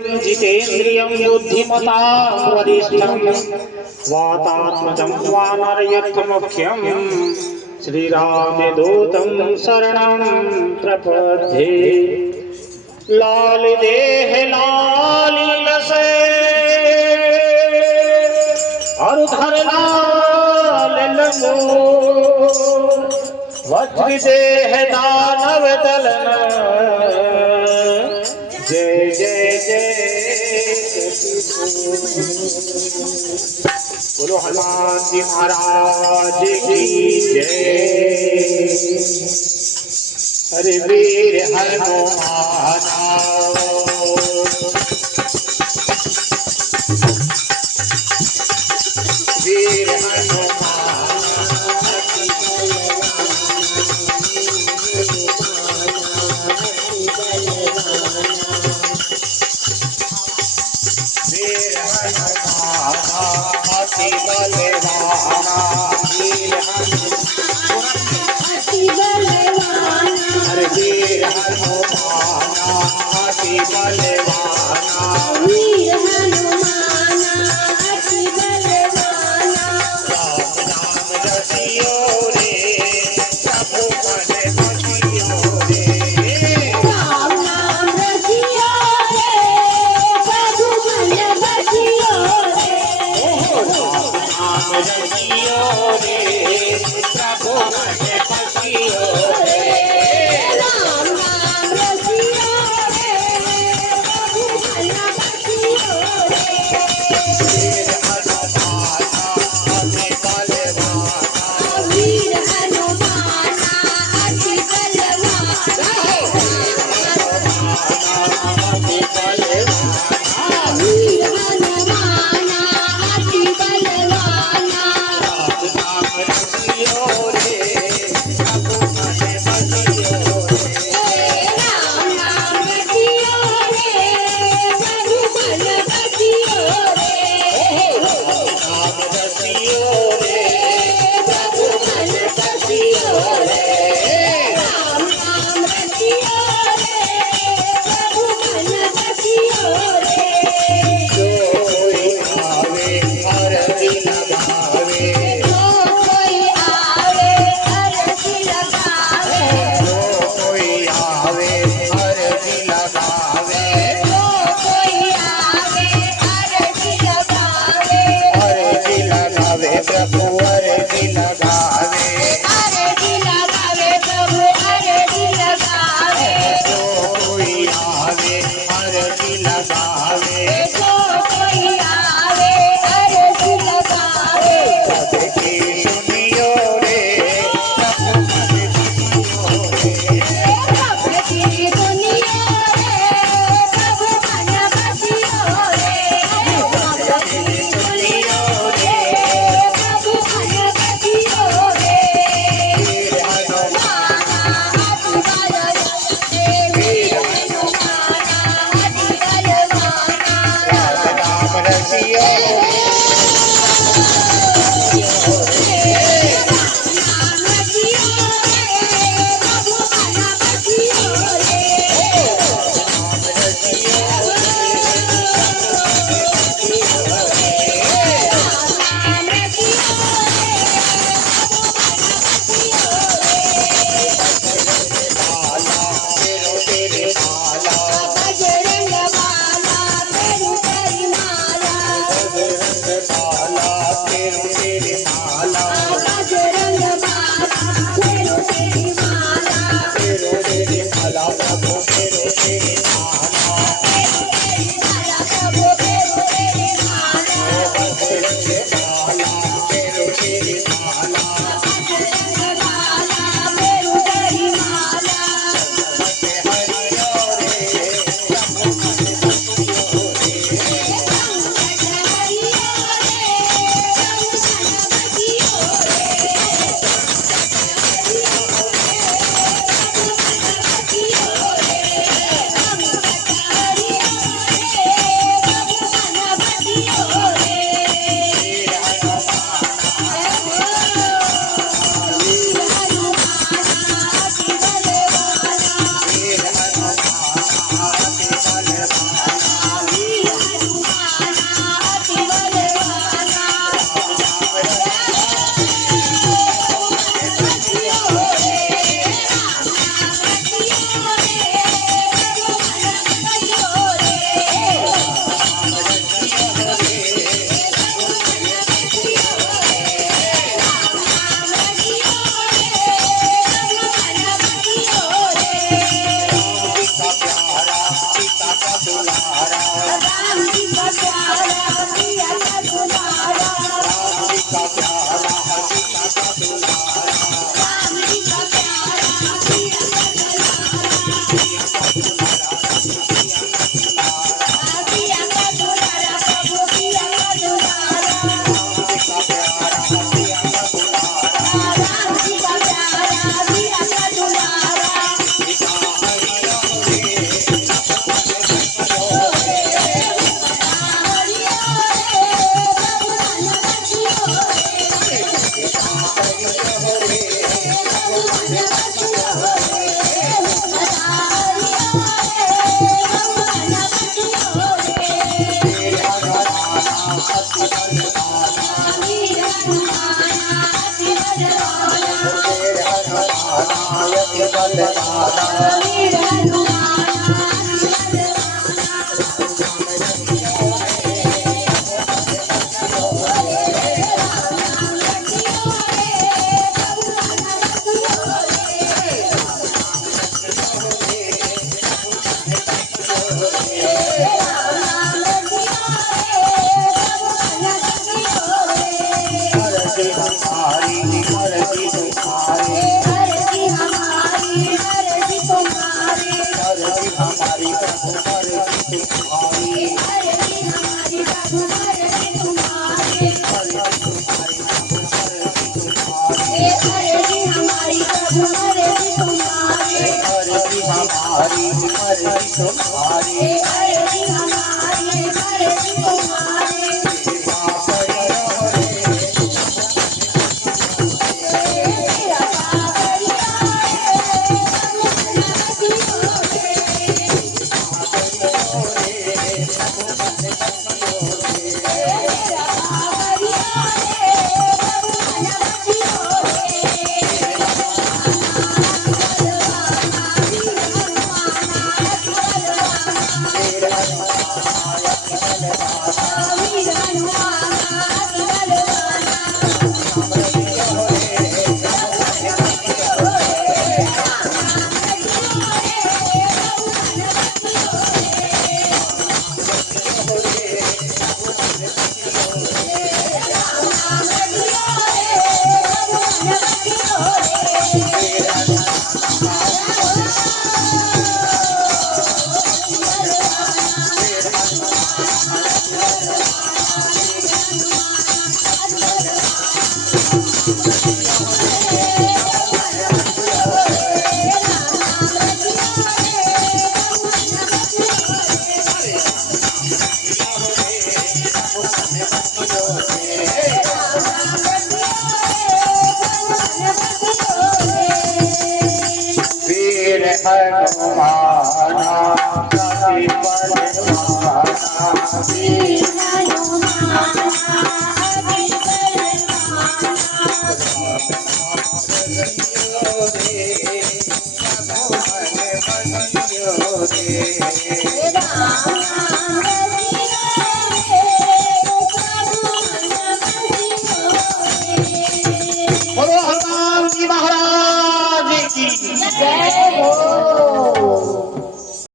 जितेन्द्रियं बुद्धिमतां वरिष्ठं वातात्मजं वानरयत्मुख्यं श्रीरामदूतं शरणं प्रपद्ये। लाल देह लालीलसे और धर लाल लंगो वज्र देह दानव दलन जय जय जय। बोलो हनुमान जी महाराज की जय। हरे वीर हनुमान वीर हनुमान वीर हनुमान अति बलवाना वीर हरे वीर हनुमान अति बलवाना वीर हनुमान अति बलवाना। राम नाम रसियो रे प्रभु मन बसियो रे। राम नाम रसियो रे प्रभु मन बसियो रे। राम नाम रसियो रे प्रभु मन बसियो रे। राम नाम रसियो रे प्रभु मन बसियो रे। वीर हनुमान अति बलवाना वीर हनुमान अति बलवाना अति बलवाना वीर हनुमान अति बलवाना। राम नाम रसियो रे प्रभु मन बसियो रे। राम नाम रसियो रे प्रभु मन बसियो रे। राम नाम रसियो रे प्रभु मन बसियो रे। राम नाम रसियो रे प्रभु मन बसियो रे। जो कोई आवे अरजी लगावे जो कोई आवे अरजी लगावे जो कोई आवे अरजी लगावे जो कोई आवे अरजी लगावे अरजी लगावे प्रभु अरजी लगावे अरजी लगावे प्रभु अरजी लगावे जो कोई आवे अरजी लगावे जो कोई आवे अरजी लगावे। सबकी सुनियो रे प्रभु मन बसियो रे। सबकी सुनियो रे प्रभु मन बसियो रे। सबकी सुनियो रे प्रभु मन बसियो रे। वीर हनुमान अति बलवाना वीर हनुमान अति बलवाना बलवाना वीर हनुमाना बोलो हनुमान जी महाराज की जय।